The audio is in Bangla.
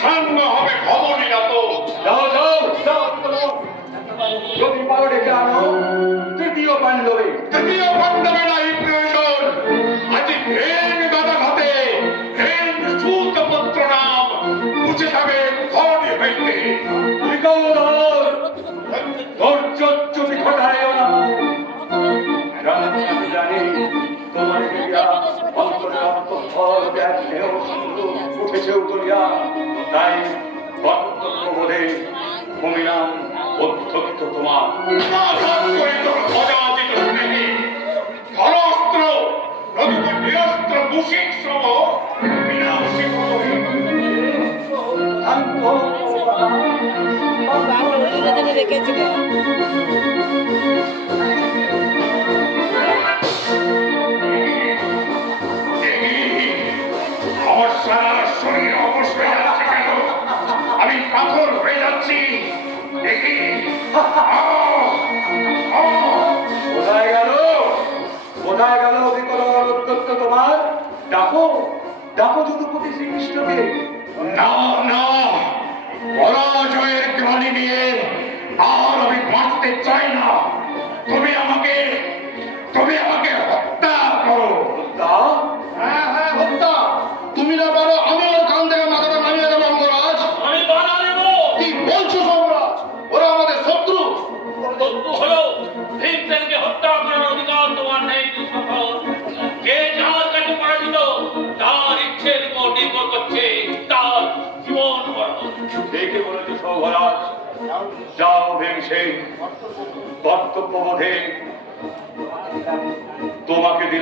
সাঙ্গ হবে ভবনীরা তো। যাও যাও যাও, যদি পারো ডেকে আনো তৃতীয় পাণ্ডবে। তৃতীয় পাণ্ডবে নাই প্রয়োজন। আজ হেন গাদা ঘাতে হেন সূতপুত্র নাম মুছে যাবে ভবনী হইতে। বিকৌধর ধৈর্যচ্যুতি ঘটায়ও না। আমি জানি তোমার দেবিয়া অন্তরে অন্তঃস্থল ব্যাধেও উঠেছে উতলিয়া, তাই কর্তব্যবোধে ভূমিলাম অধ্যক্ষ তোমার। আঘাত করে তোর অযাচিত স্নেহে ধরস্ত্র নদীকে নিরস্ত্র মুশিক শ্রম বিনাশী করে। শান্ত হও বাবা। রেখেছিল আমার সারা শরীর অবশ হয়ে যাচ্ছে কেন? আমি পাথর হয়ে যাচ্ছি। দেখি কোথায় গেল কোথায় গেল বিকলর অধ্যক্ষ তোমার? ডাকো ডাকো যদুপতি শ্রীকৃষ্ণকে। না না, পরাজয়ের গ্লানি নিয়ে আর আমি বাঁচতে চাই না। তুমি আমাকে হত্যা করো। তা হ্যাঁ হ্যাঁ, হত্যা। তুমি না পারো আমার কান থেকে মাথাটা নামিয়ে দেবো অঙ্গরাজ। আমি বাধা দেব। কি বলছো সম্রাট? ওরা আমাদের শত্রু। শত্রু হলো ভীমসেনকে হত্যা করার অধিকার তোমার নেই দুঃসফল। যে যার কাছে পরাজিত তার ইচ্ছের উপর নির্ভর করছে তার জীবন মরণ। দেখে বলেছে সৌভরাজ, যাও ভীমসেন, কর্তব্যবোধে তোমাকে দিলাম